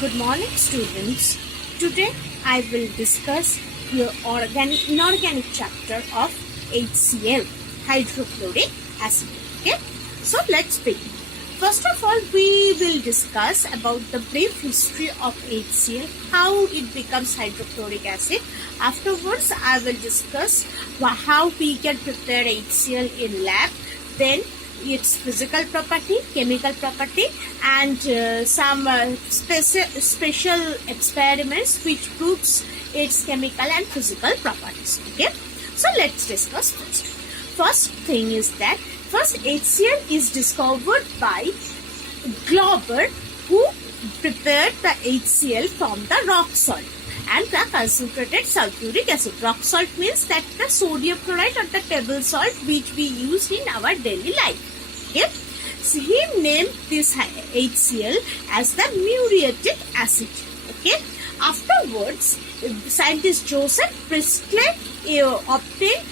Good morning, students. Today I will discuss your inorganic chapter of HCl, hydrochloric acid. Okay, so let's begin. First of all, we will discuss about the brief history of HCl, how it becomes hydrochloric acid. Afterwards, I will discuss how we can prepare HCl in lab. Then its physical property, chemical property, and some special experiments which proves its chemical and physical properties. Okay, so let's discuss first. First thing is that first HCl is discovered by Glauber, who prepared the HCl from the rock salt and the concentrated sulfuric acid. Rock salt means that the sodium chloride or the table salt which we use in our daily life. Okay? So he named this HCl as the muriatic acid. Okay? Afterwards, scientist Joseph Priestley obtained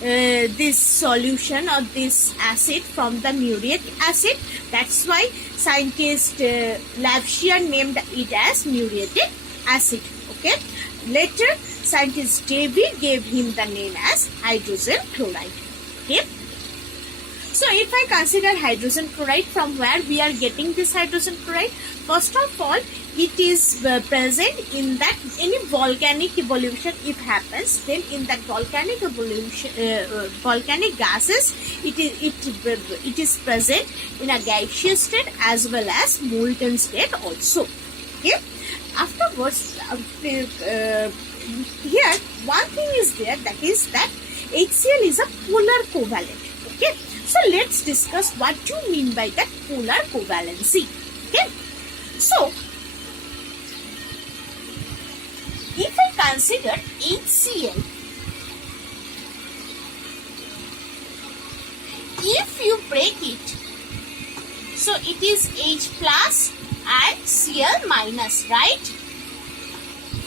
this solution or this acid from the muriatic acid. That's why scientist Lavoisier named it as muriatic acid. Okay. Later, scientist Davy gave him the name as hydrogen chloride. Okay. So, if I consider hydrogen chloride, from where we are getting this hydrogen chloride? First of all, it is present in that any volcanic evolution if happens, then in that volcanic evolution, volcanic gases, it is present in a gaseous state as well as molten state also. Okay. Afterwards, here one thing is there, that is that HCl is a polar covalent. Okay. So let's discuss what you mean by that polar covalency. Okay. So if I consider HCl, if you break it, so it is H plus and Cl minus, right?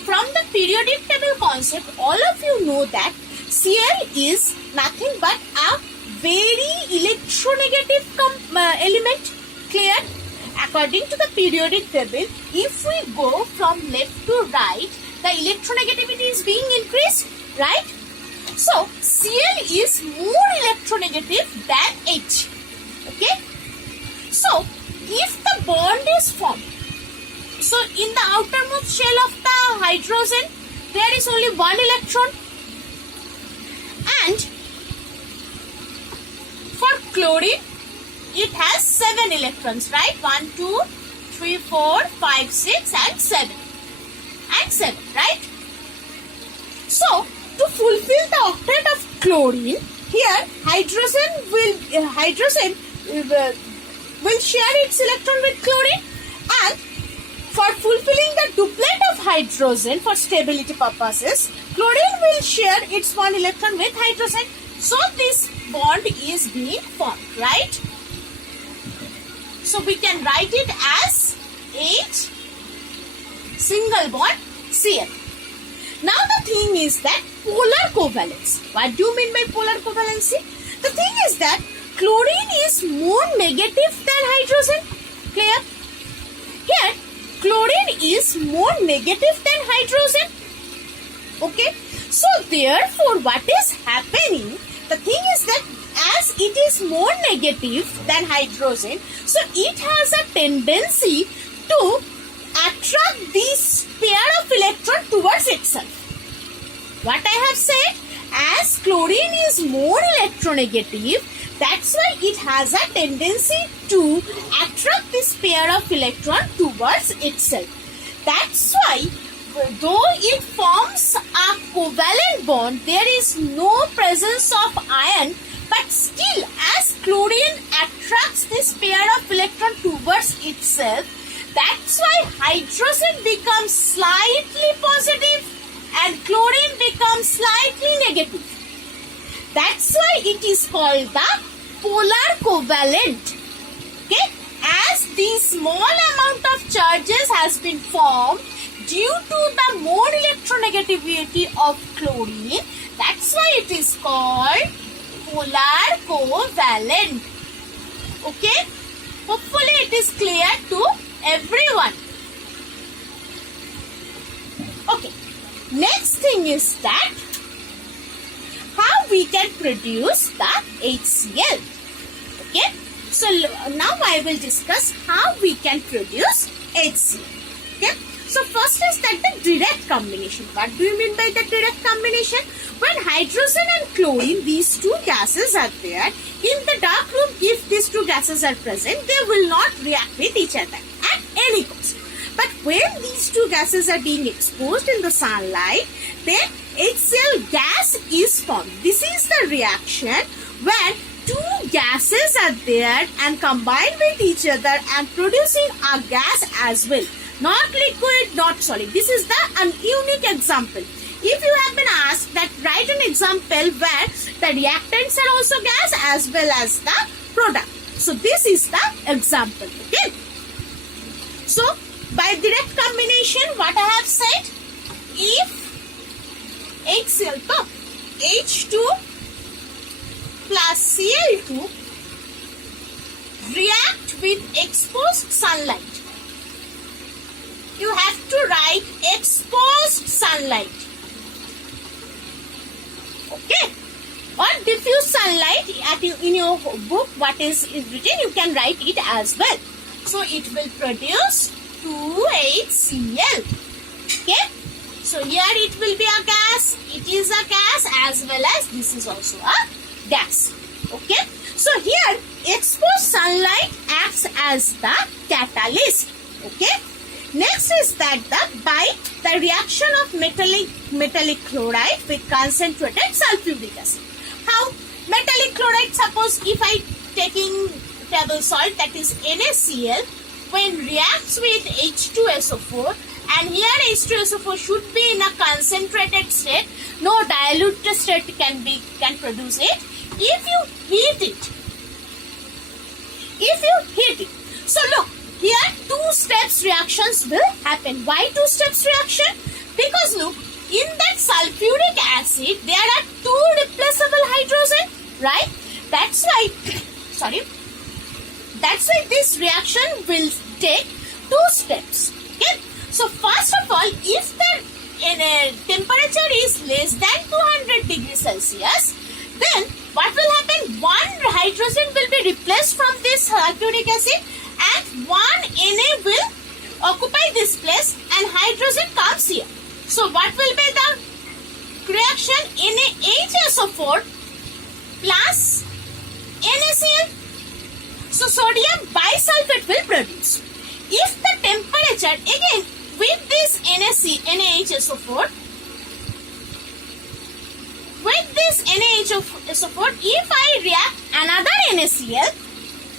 From the periodic table concept, all of you know that Cl is nothing but a very electronegative element. Clear? According to the periodic table, if we go from left to right, the electronegativity is being increased, right? So, Cl is more electronegative than H. Okay? So, if the bond is formed, so in the outermost shell of the hydrogen, there is only one electron, and for chlorine, it has 7 electrons, right? 1, 2, 3, 4, 5, 6 and 7. And 7, right? So, to fulfill the octet of chlorine, here hydrogen will share its electron with chlorine, and for fulfilling the duplet of hydrogen for stability purposes, chlorine will share its one electron with hydrogen. So, this bond is being formed, right? So, we can write it as H single bond Cl. Now, the thing is that polar covalence. What do you mean by polar covalency? The thing is that chlorine is more negative than hydrogen. Clear? Here, chlorine is more negative than hydrogen. Okay? So, therefore, what is happening? The thing is that as it is more negative than hydrogen, so it has a tendency to attract this pair of electron towards itself. What I have said, as chlorine is more electronegative, that's why it has a tendency to attract this pair of electron towards itself. That's why though it forms a covalent bond, there is no presence of ion, but still as chlorine attracts this pair of electron towards itself, that's why hydrogen becomes slightly positive and chlorine becomes slightly negative. That's why it is called the polar covalent. Okay? As the small amount of charges has been formed due to the more electronegativity of chlorine, that's why it is called polar covalent. Okay? Hopefully it is clear to everyone. Next thing is that how we can produce the HCl. Okay, so now I will discuss how we can produce HCl. Okay, so first is that the direct combination. What do you mean by the direct combination? When hydrogen and chlorine, these two gases are there in the dark room, if these two gases are present, they will not react with each other at any cost. But when these two gases are being exposed in the sunlight, then HCl gas is formed. This is the reaction when two gases are there and combine with each other and producing a gas as well. Not liquid, not solid. This is the unique example. If you have been asked that write an example where the reactants are also gas as well as the product. So this is the example. Okay. So by direct combination, what I have said, if HCl H2 plus Cl2 react with exposed sunlight, you have to write exposed sunlight. Okay, or diffuse sunlight in your book, what is written, you can write it as well. So it will produce 2HCl. Okay, so here it will be a gas, it is a gas as well as this is also a gas. Okay, so here exposed sunlight acts as the catalyst. Okay, next is that by the reaction of metallic chloride with concentrated sulfuric acid. How metallic chloride, suppose if I taking table salt, that is NaCl, when reacts with H2SO4, and here H2SO4 should be in a concentrated state, no dilute state can produce it. If you heat it, so look, here two steps reactions will happen. Why two steps reaction? Because look, in that sulfuric acid there are two replaceable hydrogen, right? That's why this reaction will take two steps. Okay, so first of all, if the temperature is less than 200 degrees Celsius, then what will happen? One hydrogen will be replaced from this sulfuric acid and one Na will occupy this place and hydrogen comes here. So what will be the reaction? NaHSO4 plus NaCl. So sodium bisulfate will produce. If the temperature, again with this NaHSO4, if I react another NaCl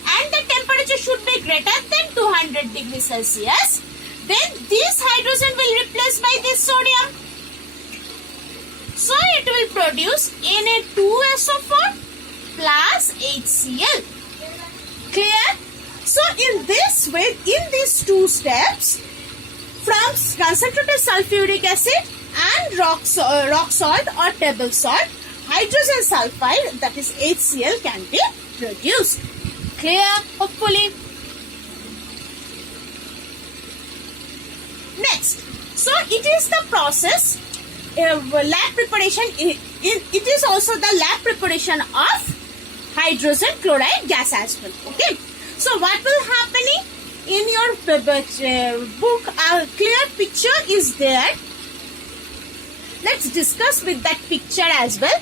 and the temperature should be greater than 200 degrees Celsius, then this hydrogen will replace by this sodium. So it will produce Na2SO4 plus HCl. Clear? So in this way, in these two steps, from concentrated sulfuric acid and rock salt or table salt, hydrogen sulfide, that is HCl, can be produced. Clear? Hopefully. Next, so it is the process, lab preparation. It is also the lab preparation of hydrogen chloride gas as well. Okay. So what will happening in your book? A clear picture is there. Let's discuss with that picture as well.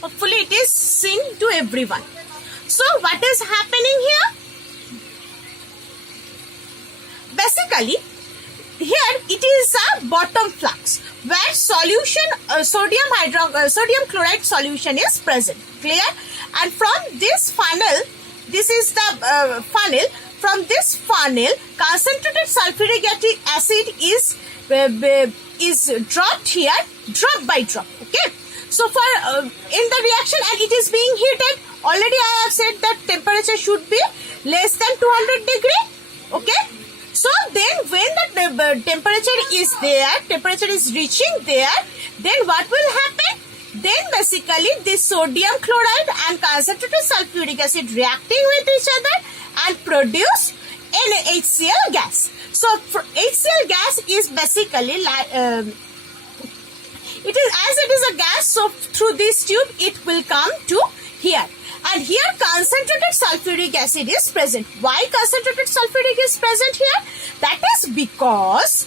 Hopefully it is seen to everyone. So what is happening here? Basically, here it is a bottom flux where solution sodium chloride solution is present. Clear? And from this funnel, this is the funnel. From this funnel, concentrated sulfuric acid is dropped here, drop by drop. Okay. So for in the reaction, and it is being heated. Already I have said that temperature should be less than 200 degree. Okay. So then when the temperature is there, temperature is reaching there, then what will happen? Then basically this sodium chloride and concentrated sulfuric acid reacting with each other and produce NaHCl gas. So HCl gas is basically like it is a gas, so through this tube it will come to here. And here concentrated sulfuric acid is present. Why concentrated sulfuric is present here? That is because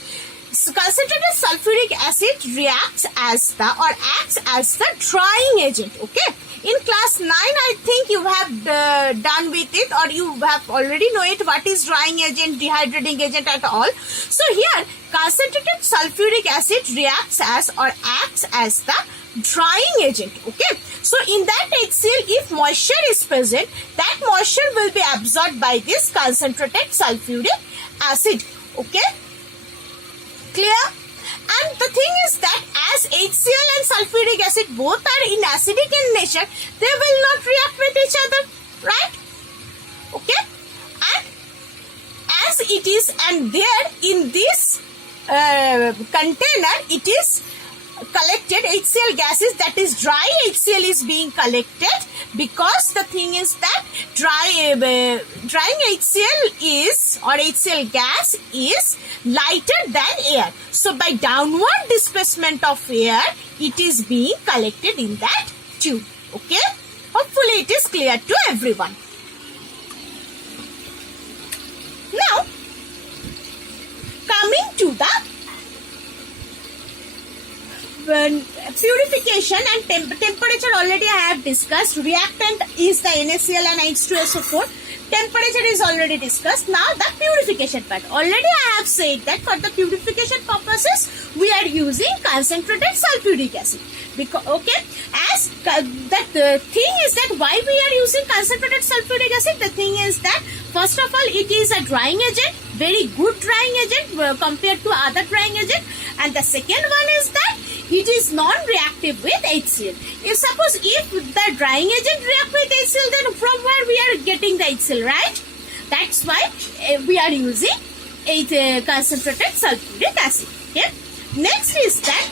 concentrated sulfuric acid reacts as the or acts as the drying agent. Okay. In class 9, I think you have done with it, or you have already know it, what is drying agent, dehydrating agent at all. So here concentrated sulfuric acid reacts as or acts as the drying agent. Okay. So in that HCl, if moisture is present, that moisture will be absorbed by this concentrated sulfuric acid. Okay. Clear? And the thing is that as HCl and sulfuric acid both are in acidic in nature, they will not react with each other, right? Okay. And as it is, and there in this container, it is collected HCl gases, that is dry HCl is being collected, because the thing is that drying HCl is, or HCl gas is lighter than air. So by downward displacement of air, it is being collected in that tube. Okay. Hopefully it is clear to everyone. Now, coming to the purification and temperature, already I have discussed. Reactant is the NaCl and H2SO4. Temperature is already discussed. Now the purification part. Already I have said that for the purification purposes, we are using concentrated sulfuric acid. Because, okay, as the thing is that why we are using concentrated sulfuric acid, the thing is that first of all, it is a drying agent, very good drying agent compared to other drying agent. And the second one is that it is non-reactive with HCl. If the drying agent react with HCl, then from where we are getting the HCl, right? That's why we are using concentrated sulfuric acid. Okay. Next is that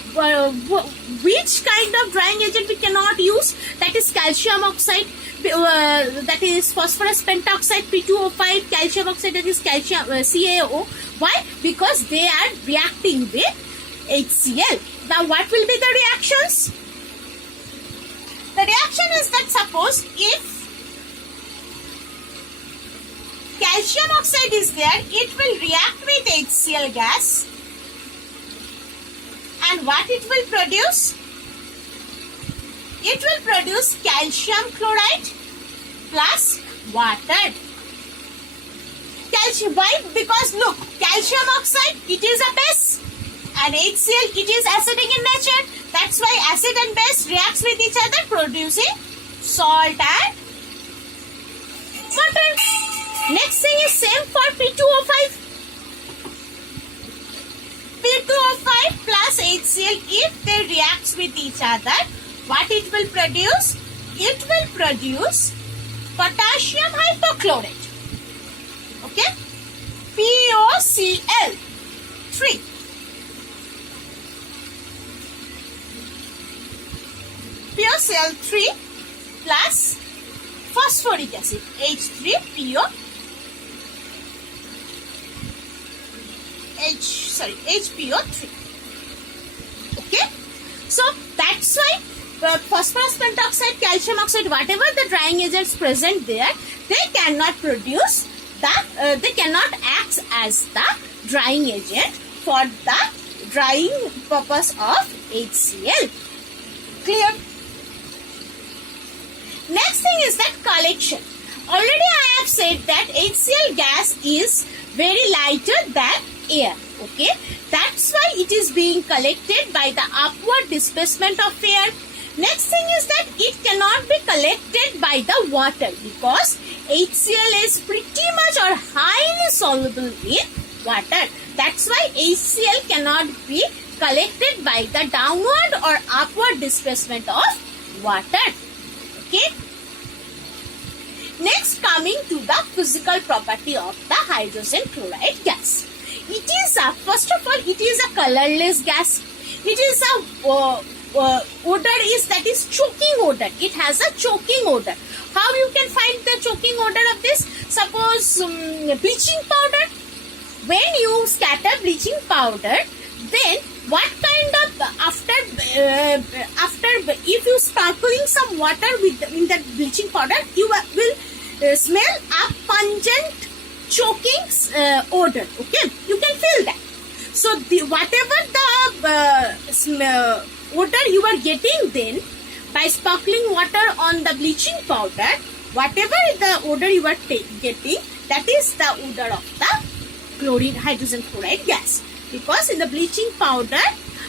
which kind of drying agent we cannot use? That is calcium oxide. That is phosphorus pentoxide, P2O5, calcium oxide, that is calcium CaO. Why? Because they are reacting with HCl. Now what will be the reactions? The reaction is that suppose if calcium oxide is there, it will react with HCl gas. And what it will produce? It will produce calcium chloride plus water. Calcium, why? Because look, calcium oxide, it is a base, and HCl, it is acidic in nature. That's why acid and base reacts with each other, producing salt and water. Next thing is same for P2O5. P2O5 plus HCl, if they react with each other, what it will produce? It will produce potassium hypochlorite. Okay? POCl 3. POCl 3 plus phosphoric acid H3PO HPO3. Okay, so that's why phosphorus pentoxide, calcium oxide, whatever the drying agents present there, they cannot produce the they cannot act as the drying agent for the drying purpose of HCl. Clear? Next thing is that collection. Already I have said that HCl gas is very lighter than air. Okay, that's why it is being collected by the upward displacement of air. Next thing is that it cannot be collected by the water because HCl is pretty much or highly soluble in water. That's why HCl cannot be collected by the downward or upward displacement of water. Okay. Next, coming to the physical property of the hydrogen chloride gas. It is first of all, it is a colorless gas. It is a odor is, that is choking odor. It has a choking odor. How you can find the choking odor of this? Suppose bleaching powder. When you scatter bleaching powder, then what kind of after if you sparkling some water in that bleaching powder, you will smell a pungent choking odor. Okay, you can feel that. So whatever the odor you are getting, then by sparkling water on the bleaching powder, whatever the odor you are getting, that is the odor of the hydrogen chloride gas. Because in the bleaching powder,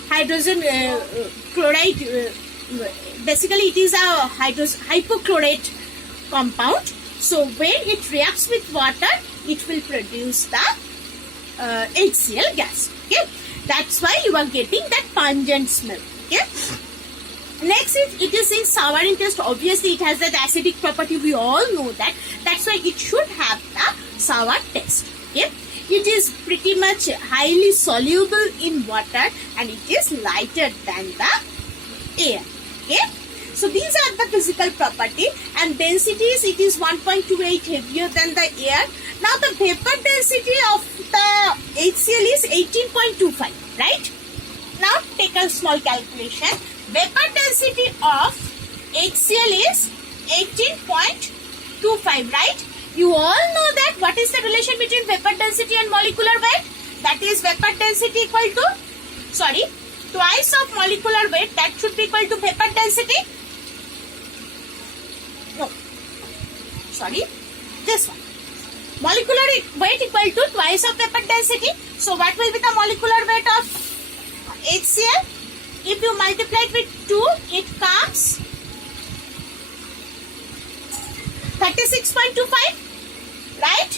hydrogen chloride, basically it is a hypochlorite compound. So when it reacts with water, it will produce the HCl gas. Okay, that's why you are getting that pungent smell. Okay. Next, it is in sour in taste. Obviously, it has that acidic property. We all know that. That's why it should have the sour taste. Okay. It is pretty much highly soluble in water and it is lighter than the air. Okay. So these are the physical property, and densities, it is 1.28 heavier than the air. Now the vapor density of the HCl is 18.25, right? Now take a small calculation. Vapor density of HCl is 18.25, right? You all know that what is the relation between vapor density and molecular weight? That is vapor density equal to, twice of molecular weight, that should be equal to vapor density. No, this one. Molecular weight equal to twice of vapor density. So what will be the molecular weight of HCl? If you multiply it with 2, it comes 36.25. Right?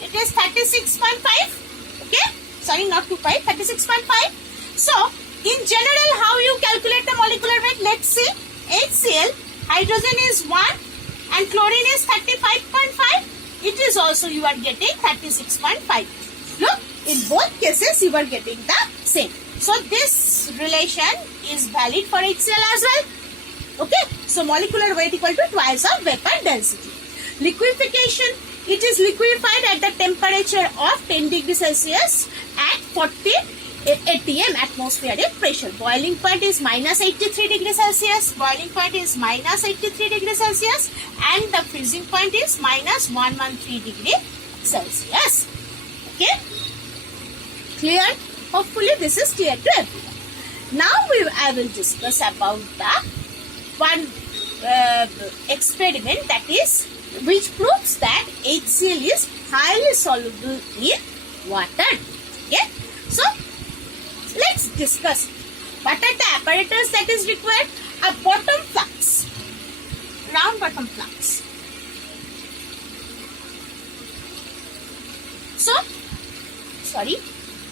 It is 36.5. Okay? Sorry, not 25, 36.5. So, in general, how you calculate the molecular weight? Let's see. HCl, hydrogen is 1 and chlorine is 35.5. It is also you are getting 36.5. Look, in both cases you are getting the same. So, this relation is valid for HCl as well. Okay? So, molecular weight equal to twice of vapor density. Liquefaction, it is liquefied at the temperature of 10 degrees Celsius at 40 atm atmospheric pressure. Boiling point is minus 83 degrees Celsius. Boiling point is minus 83 degrees Celsius. And the freezing point is minus 113 degrees Celsius. Okay? Clear? Hopefully this is clear to everyone. Now I will discuss about the one experiment, that is, which proves that HCl is highly soluble in water. Okay, so let's discuss what are the apparatus that is required. A bottom flux, round bottom flux. So, a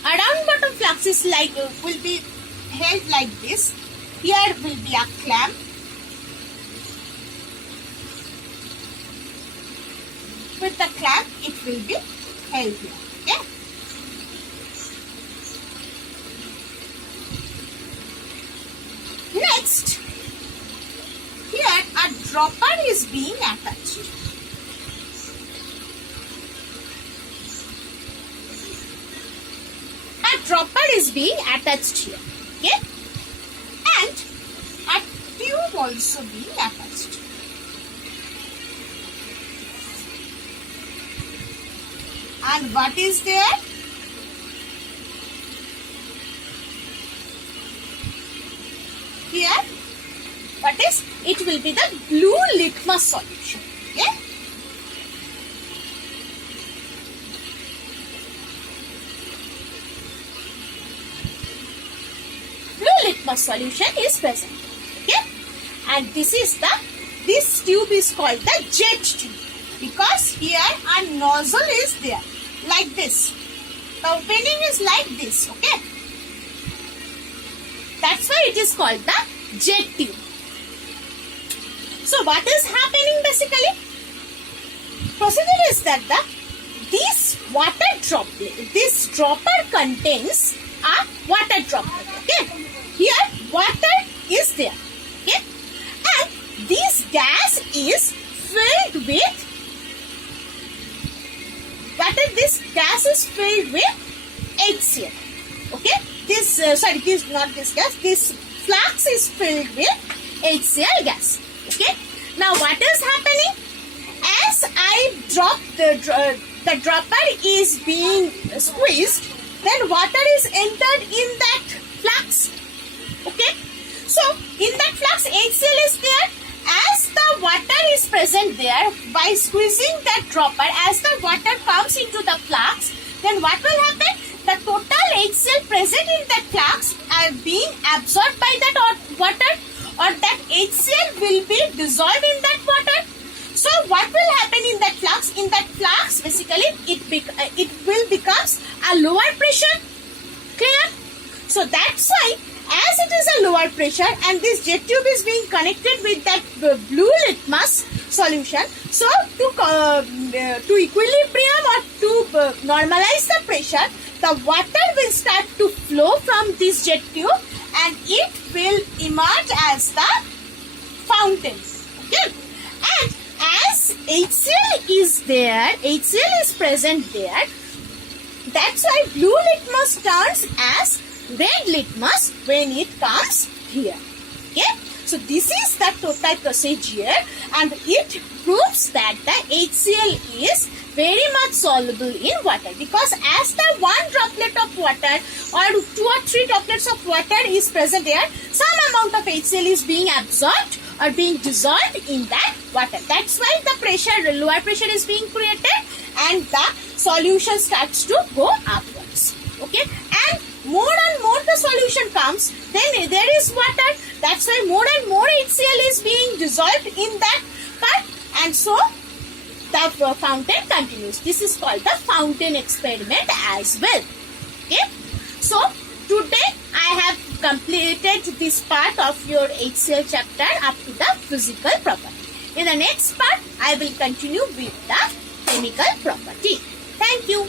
round bottom flux is like will be held like this. Here will be a clamp. With the clamp, it will be held here. Okay. Next, here a dropper is being attached. A dropper is being attached here. Okay. And a tube also being attached. And what is there? Here, what is? It will be the blue litmus solution. Okay? Blue litmus solution is present. Okay? And this tube is called the jet tube. Because here a nozzle is there, like this. The opening is like this, okay? That's why it is called the jet tube. So what is happening basically? Procedure is that this dropper contains a water droplet, okay? Here water is there. Okay, and this gas is filled with, this gas is filled with HCl. Okay, this flask is filled with HCl gas. Okay, now what is happening? As I drop the dropper is being squeezed, then water is entered in that flask. Okay, so in that flask HCl is there. As the water is present there, by squeezing that dropper, as the water comes into the flask, then what will happen? The total HCl present in that flask are being absorbed by that water, or that HCl will be dissolved in that water. So what will happen in that flask? In that flask, basically it will becomes a lower pressure. Clear? So that's why, as it is a lower pressure and this jet tube is being connected with that blue litmus solution, so to equilibrium or to normalize the pressure, the water will start to flow from this jet tube and it will emerge as the fountain. Okay? And as HCl is there, HCl is present there, that's why blue litmus turns as red litmus when it comes here. Okay, so this is the total procedure, and it proves that the HCl is very much soluble in water, because as the one droplet of water or 2 or 3 droplets of water is present there, some amount of HCl is being absorbed or being dissolved in that water. That's why the pressure, lower pressure is being created and the solution starts to go upwards. Okay, and more the solution comes, then there is water. That's why more and more HCl is being dissolved in that part, and so the fountain continues. This is called the fountain experiment as well. Okay, so today I have completed this part of your HCl chapter up to the physical property. In the next part, I will continue with the chemical property. Thank you.